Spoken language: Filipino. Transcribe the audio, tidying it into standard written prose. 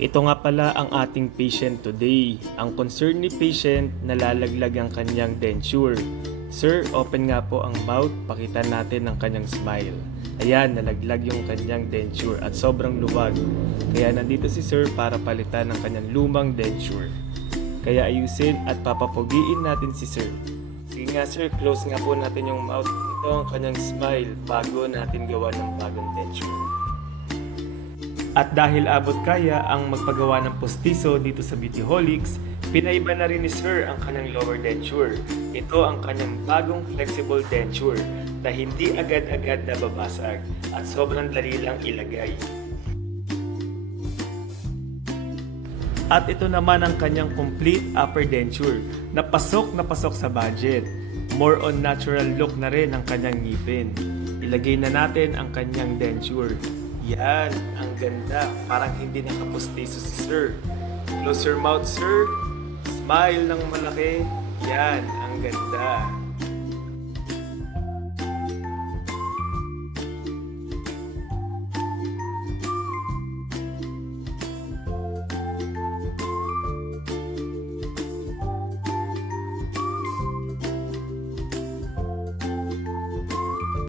Ito nga pala ang ating patient today. Ang concern ni patient, nalalaglag ang kanyang denture. Sir, open nga po ang mouth, pakita natin ang kanyang smile. Ayan, nalaglag yung kanyang denture at sobrang luwag. Kaya nandito si sir para palitan ang kanyang lumang denture. Kaya ayusin at papapugiin natin si sir. Sige nga sir, close nga po natin yung mouth. Ito ang kanyang smile bago natin gawa ng bagong denture. At dahil abot kaya ang magpagawa ng postiso dito sa Beautyholics, pinaiba na rin ni Sir ang kanyang lower denture. Ito ang kanyang bagong flexible denture na hindi agad-agad nababasag at sobrang dali lang ilagay. At ito naman ang kanyang complete upper denture na pasok sa budget. More on natural look na rin ang kanyang ngipin. Ilagay na natin ang kanyang denture. Yan, ang ganda. Parang hindi nakapostiso si sir. Close your mouth, sir. Smile ng malaki. Yan, ang ganda.